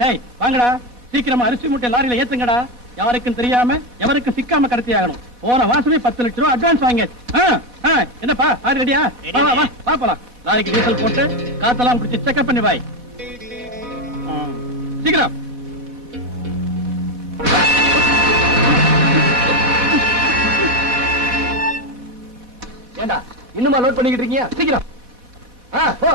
வாங்கடா, சீக்கிரமா அரிசி மூட்டை லாரியில ஏத்துங்கடா. யாருக்கும் தெரியாம எவருக்கும் சிக்காம கடத்தி ஆகணும். போன மாசமே 10 லட்சம் ரூபாய் அட்வான்ஸ் வாங்க. என்னப்பா ஆறு ரெடியா? வா போலாம். லாரிக்கு டீசல் போட்டு காத்தெல்லாம் பிடிச்சி செக்அப் பண்ணி வாய். சீக்கிரம். ஏண்டா இன்னுமா லோட் பண்ணிக்கிட்டு இருக்கீங்க? சீக்கிரம். போ.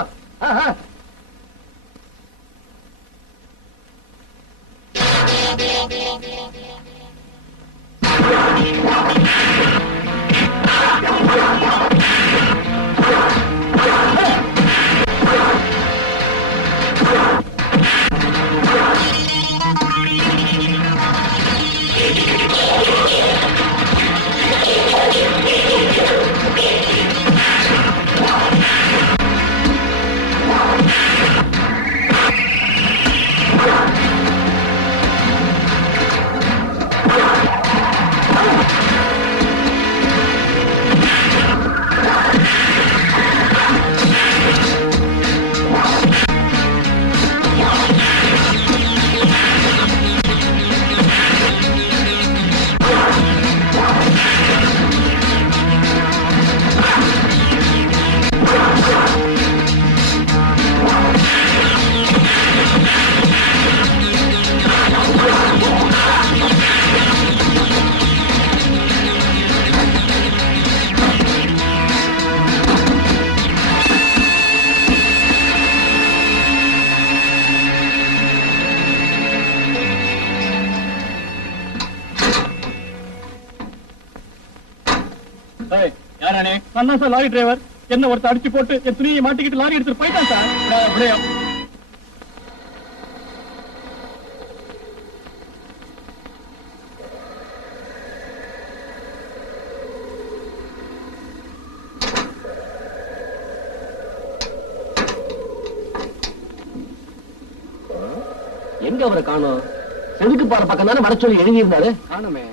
நான் சார் லாரி டிரைவர். என்ன ஒருத்தர் அடிச்சு போட்டு என் துணியை மாட்டிக்கிட்டு லாரி எடுத்துட்டு போயிட்டான் சார். எங்க அவரை காணோம்? செதுக்கு பாற பக்கம் தானே வர சொல்லி எழுதி இருந்தாரு. காணுமே.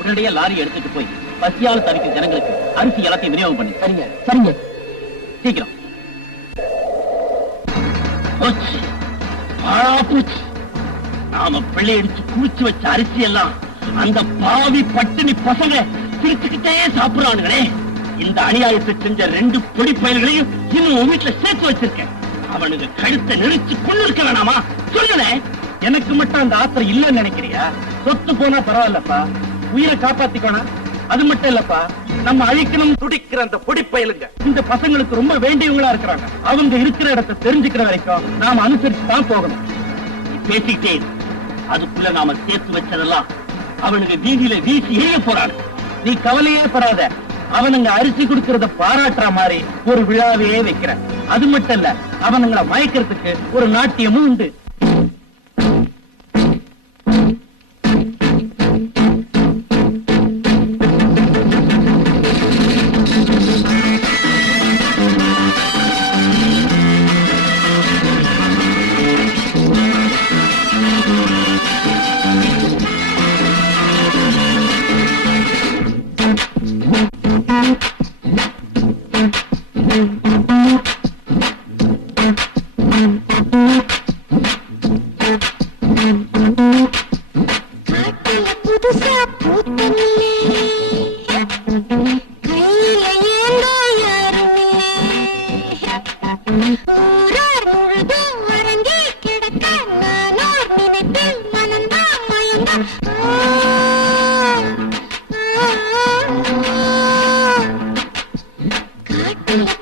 உடனடியா லாரி எடுத்துட்டு போய் பசியால தவிக்கும் ஜனங்களுக்கு அரிசி எல்லாத்தையும் விநியோகம் பண்ணி. சரிங்க சரிங்க. சீக்கிரம். போச்சு, பாழா போச்சு. நாம பிள்ளையடிச்சு குளிச்சு வச்ச அரிசி எல்லாம் அந்த பாவி பட்டினி பசங்க சிரிச்சுக்கிட்டே சாப்பிடுறானுங்களே. இந்த அநியாயத்தை செஞ்ச 2 பொடி பயல்களையும் இன்னும் உன் வீட்டுல சேர்த்து வச்சிருக்கேன். அவனுக்கு கழுத்தை நெரிச்சு கொண்டு இருக்க வேணாமா? சொல்லுல. எனக்கு மட்டும் அந்த ஆத்திரம் இல்லைன்னு நினைக்கிறியா? சொத்து போனா பரவாயில்லப்பா, உயிரை காப்பாத்திக்கோனா. அது மட்டும் இல்லப்பா, நம்ம அழிக்கணும் துடிக்கிற அந்த பொடி பயலுங்க இந்த பசங்களுக்கு ரொம்ப வேண்டியவங்களா இருக்கிறாங்க. அவங்க இருக்கிற இடத்தை தெரிஞ்சுக்கிற வரைக்கும் நாம அனுசரிச்சு தான் போகணும். நீ பேசிக்கிட்டே இரு. அதுக்குள்ள நாம சேர்த்து வச்சதெல்லாம் அவனுக்கு வீதியில வீசி எரிய போறாங்க. நீ கவலையே படாத. அவனுங்க அரிசி கொடுக்கறத பாராட்டுற மாதிரி ஒரு விழாவையே வைக்கிற. அது மட்டும் இல்ல, அவனுங்களை மயக்கிறதுக்கு ஒரு நாட்டியமும் உண்டு.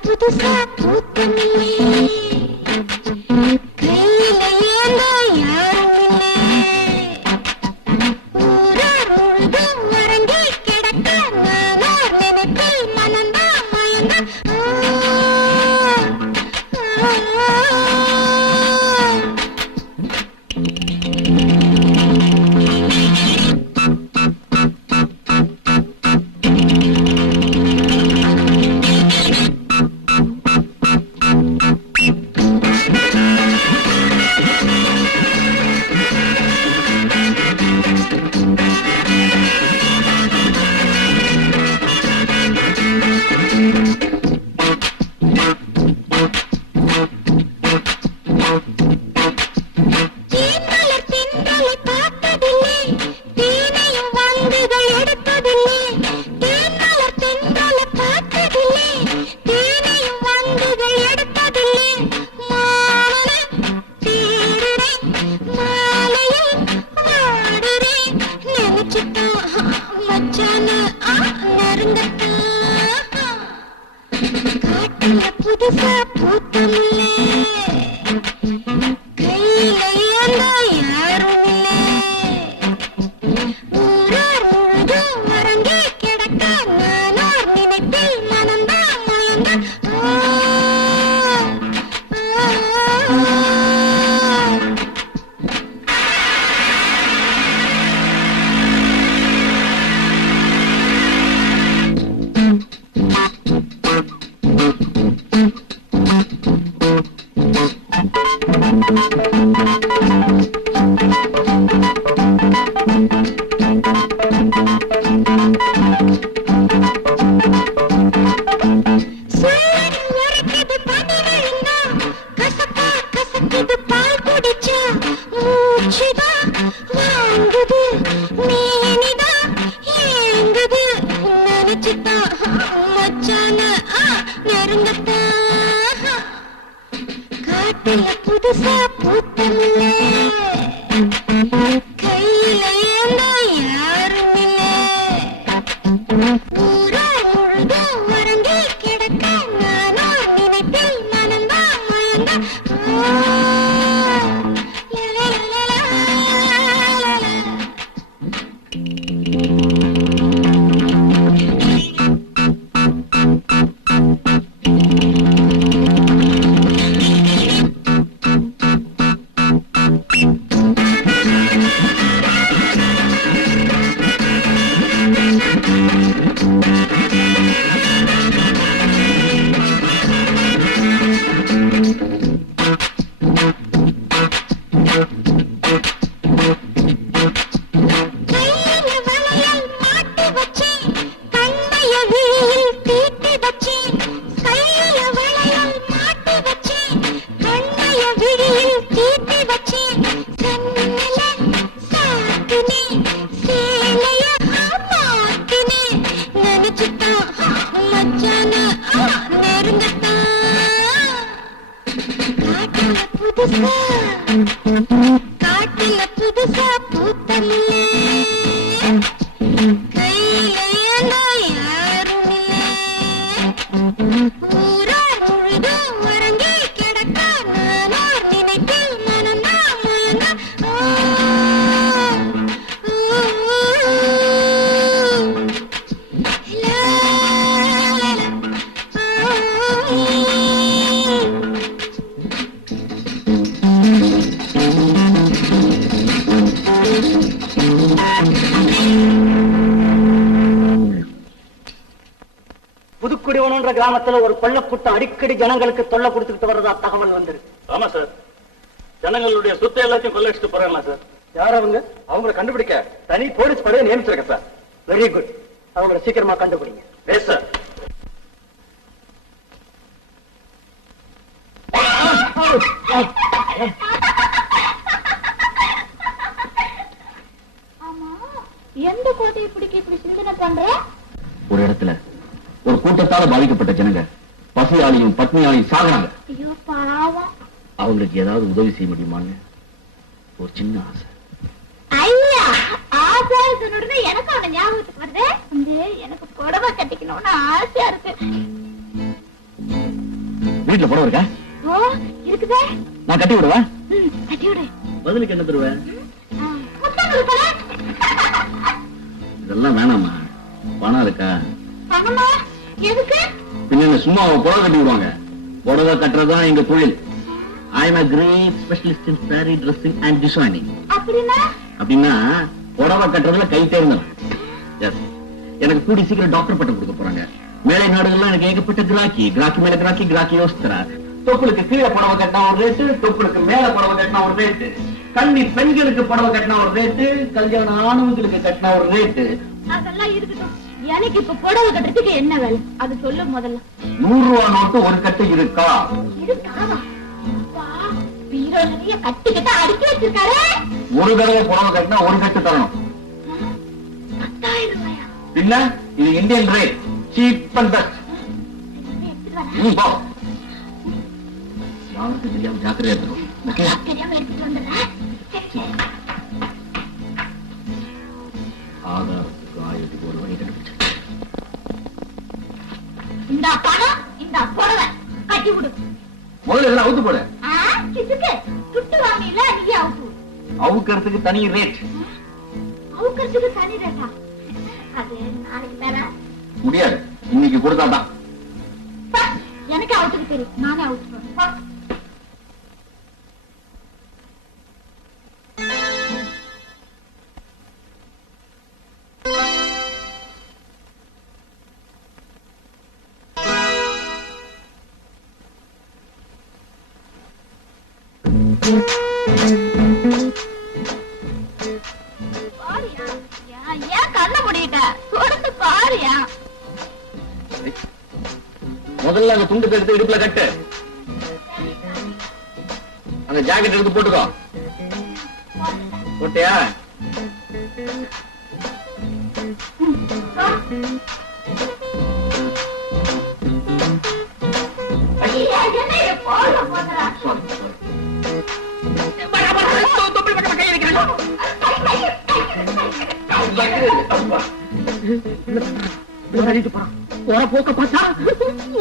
புதுசா பூத்தமில்ல கையில ஏந்த யாரும் இல்ல ஊரா முழுதும் உறங்கி கிடக்க நானோ நினைப்பில் மனம்தான் மயங்க தீட்டி வச்சு கண்ணுல சாத்தினே சேலைய மாத்தினே நினைச்சுட்டான் மச்சான நெருங்கத்தான் காட்டுல புதுசா பூத்தமில்லே கையில ஏனோ யாரும் இல்லை ஊரா முழுதும் உறங்கி கிடக்க நானோ நினைத்து மனம்தான் முழுங்க புதுக்குடிவனன்ற கிராமத்துல ஒரு கொள்ளக்கூட்டம் அடிக்கடி ஜனங்களுக்கு தொல்லை கொடுத்துக்கிட்டு வர்றதா தகவல் வந்திருக்கு. ஆமா சார், ஜனங்களுடைய சொத்தை எல்லாத்தையும் கொள்ளடிச்சிட்டு போறாங்களா சார்? யார் அவங்க? அவங்களை கண்டுபிடிக்க தனி போலீஸ் படையை நியமிச்சிருக்கேன் சார். Very good. அவங்களை சீக்கிரமா கண்டுபிடிங்க. Yes sir. எந்த கோட்டையை பிடிக்க இப்படி சிந்தனை பண்ற? ஒரு இடத்துல ஒரு கூட்டத்தால பாதிக்கப்பட்ட ஜனங்க பசியாலையும் பத்னியாலையும் சாகுறாங்க. ஐயோ பாவம். அவங்களுக்கு ஏதாவது உதவி செய்ய முடியுமான்னு ஒரு சின்ன ஆசை. ஐயா, ஆசை சொன்ன எனக்கு அவன ஞாபகத்துக்கு வருது. எனக்கு புடவை கட்டிக்கணும்னு ஆசையா இருக்கு. வீட்டுல புடவை இருக்கா? ஓ இருக்குதே. நான் கட்டி விடுவா? கட்டி விடு. பதிலுக்கு என்ன தருவேன்? முத்தங்கள் தர. இதெல்லாம் வேணாமா? பணம் இருக்கா? பணமா? எதுக்கு? பின்ன சும்மா புடவை கட்டி விடுவாங்க. புடவை கட்டுறதுதான் எங்க தொழில். I am a great specialist in saree dressing and designing. அப்படின்னா புடவை கட்டுறதுல கை தேர்ந்தேன். எஸ், எனக்கு கூடி சீக்கிரம் டாக்டர் பட்டம் கொடுக்க போறாங்க. மேலை நாடுகள்லாம் எனக்கு ஏகப்பட்ட கிராக்கி மேல கிராக்கி யோசிக்கிறா. தொப்புளுக்கு கீழே புடவை கட்டினா ஒரு ரேட்டு, தொப்புளுக்கு மேல புடவை கட்டினா ஒரு ரேட்டு, கன்னி பெண்களுக்கு புடவை கட்டினா ஒரு ரேட்டு, கல்யாண ஆணுங்களுக்கு கட்டினா ஒரு ரேட்டு. அதெல்லாம் இருக்கட்டும். எனக்கு இப்ப புடவை கட்டுறதுக்கு என்ன வேலை அது சொல்லு முதல்ல. 100 ரூபாய் நோட்டு ஒரு கட்டு இருக்கா? இருக்காவா? பீரோ நிறைய கட்டிக்கிட்ட அடுக்கி வச்சிருக்காரு. ஒரு தடவை புடவை கட்டினா ஒரு கட்டு தரணும். 10,000 ரூபாயா? பின்ன இது Indian rate, cheap and best. யாருக்கு தெரியாம ஜாக்கிரதையா இருக்கணும். தெரியாம எடுத்துட்டு வந்துடுறேன். ஆதாரத்துக்கு ஆயிரத்துக்கு ஒரு வழி கண்டுபிடிச்சு. இந்த பணம் இந்த புடவை கட்டி விடு. முதல்ல இதெல்லாம் அவுத்து போடு. கிசுக்கு துட்டு வாங்கல நீங்க அவுத்து. அவுக்கிறதுக்கு தனி ரேட். அவுக்கிறதுக்கு தனி ரேட்டா? அது நாளைக்கு தரேன். முடியாது, இன்னைக்கு கொடுத்தாதான். எனக்கு அவுத்துக்கு தெரியும், நானே அவுத்து போறேன். ஏன் கண்ண முடியிட்ட? தொடர்ந்து பாருயா. முதல்ல அந்த துண்டு எடுத்து இடுப்புல கட்டு. அந்த ஜாக்கெட் எடுத்து போட்டுக்கோ. போட்டியா? போற போக்க பார்த்தா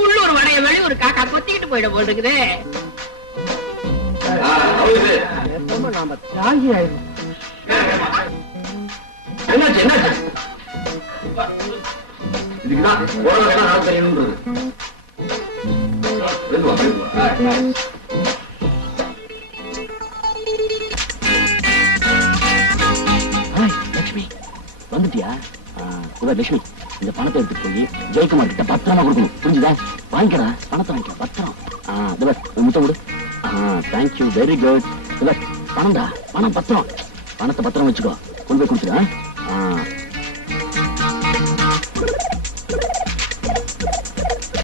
உள்ளூர் வடைய வெளியூர் காக்கா கொத்திக்கிட்டு போயிட போல் இருக்குது. நாம தியாகி ஆயிடும். என்னாச்சு என்னாச்சு? இதுக்குதான் உலகம் நான் தெரியணுன்றது. லட்சுமி வந்துட்டியா? லட்சுமி, இந்த பணத்தை எடுத்துட்டு போய் ஜெயக்குமார் கிட்ட பத்திரமா கொடுக்கணும். புரிஞ்சுதா? வாங்கிக்கிறா, பணத்தை வாங்கிக்க. பத்திரம். முத்தம் கொடு. Thank you, very good. பணம்டா, பணம் பத்திரம். பணத்தை பத்திரம் வச்சுக்கோ, கொண்டு போய் கொடுத்துரு.